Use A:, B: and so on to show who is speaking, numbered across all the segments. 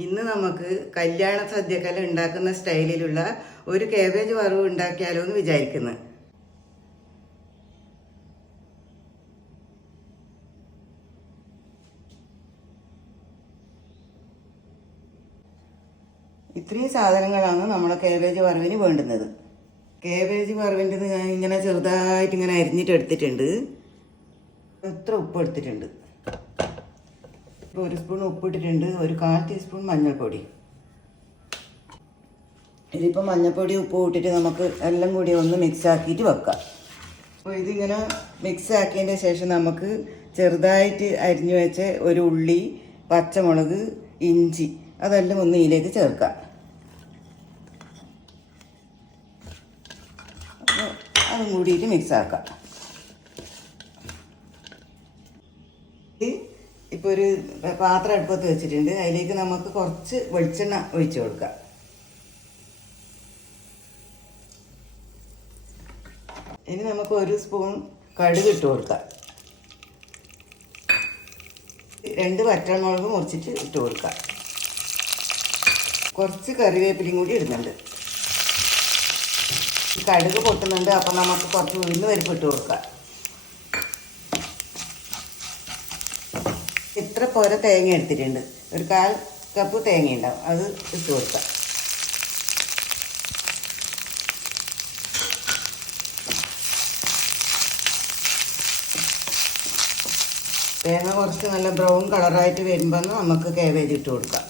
A: ഇന്ന് നമുക്ക് കല്യാണ സദ്യക്കല ഉണ്ടാക്കുന്ന സ്റ്റൈലിലുള്ള ഒരു കേബേജ് വറവ് ഉണ്ടാക്കിയാലോ എന്ന് വിചാരിക്കുന്നു. ഇത്രയും സാധനങ്ങളാണ് നമ്മളെ കേബേജ് വറവിന് വേണ്ടുന്നത്. കേബേജ് വറവിന്റെ ഞാൻ ഇങ്ങനെ ചെറുതായിട്ട് ഇങ്ങനെ അരിഞ്ഞിട്ട് എടുത്തിട്ടുണ്ട്. എത്ര ഉപ്പ് എടുത്തിട്ടുണ്ട്? ഒരു സ്പൂൺ ഉപ്പ് ഇട്ടിട്ടുണ്ട് ഒരു കാൽ ടീസ്പൂൺ മഞ്ഞൾപ്പൊടി. ഇതിപ്പോൾ മഞ്ഞൾപ്പൊടി ഉപ്പ് കൂട്ടിയിട്ട് നമുക്ക് എല്ലാം കൂടി ഒന്ന് മിക്സ് ആക്കിയിട്ട് വെക്കാം. അപ്പോൾ ഇതിങ്ങനെ മിക്സ് ആക്കിയതിന്റെ ശേഷം നമുക്ക് ചെറുതായിട്ട് അരിഞ്ഞു വെച്ച ഒരു ഉള്ളി പച്ചമുളക് ഇഞ്ചി അതെല്ലാം ഒന്ന് ഇതിലേക്ക് ചേർക്കാം. അപ്പോൾ അതും കൂടിയിട്ട് മിക്സ് ആക്കാം. ഇപ്പോൾ ഒരു പാത്രം അടുപ്പത്ത് വെച്ചിട്ടുണ്ട്. അതിലേക്ക് നമുക്ക് കുറച്ച് വെളിച്ചെണ്ണ ഒഴിച്ചു കൊടുക്കാം. ഇനി നമുക്ക് ഒരു സ്പൂൺ കടുക് ഇട്ട് കൊടുക്കാം. രണ്ട് വറ്റൽമുളക് മുറിച്ചിട്ട് ഇട്ട് കൊടുക്കാം. കുറച്ച് കറിവേപ്പിലയും കൂടി ഇടുന്നുണ്ട്. കടുക് പൊട്ടുന്നുണ്ട് അപ്പം നമുക്ക് കുറച്ച് ഉഴുന്ന് പരിപ്പ് ഇട്ട് കൊടുക്കാം. ഇത്ര പോര തേങ്ങ എടുത്തിട്ടുണ്ട്. ഒരു കാൽ കപ്പ് തേങ്ങ ഉണ്ടാവും. അത് ഇട്ട് കൊടുക്കാം. തേങ്ങ കുറച്ച് നല്ല ബ്രൗൺ കളറായിട്ട് വരുമ്പോൾ നമുക്ക് കേവേജ് ഇട്ട് കൊടുക്കാം.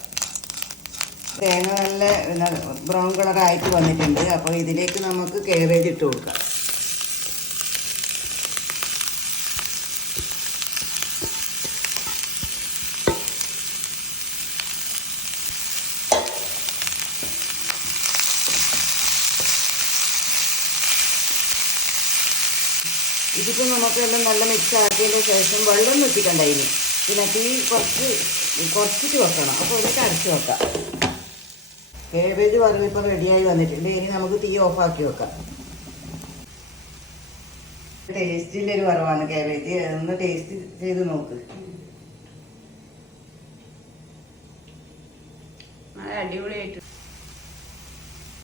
A: തേങ്ങ നല്ല ബ്രൗൺ കളറായിട്ട് വന്നിട്ടുണ്ട്. അപ്പോൾ ഇതിലേക്ക് നമുക്ക് കേവേജ് ഇട്ട് കൊടുക്കാം. ഇതിപ്പോൾ നമുക്കെല്ലാം നല്ല മിക്സ് ആക്കിയതിന്റെ ശേഷം വെള്ളം വെച്ചിട്ടുണ്ട് അതിന്. പിന്നെ തീ കുറച്ച് കുറച്ചിട്ട് വെക്കണം. അപ്പോൾ ഇതൊക്കെ അടച്ച് വെക്കാം. കേബേജ് വറവ് ഇപ്പോൾ റെഡിയായി വന്നിട്ടുണ്ട്. ഇനി നമുക്ക് തീ ഓഫാക്കി വെക്കാം. ടേസ്റ്റിന്റെ ഒരു വറവാണ് കേബേജ്. ഒന്ന് ടേസ്റ്റ് ചെയ്ത് നോക്ക്.
B: അടിപൊളിയായിട്ട്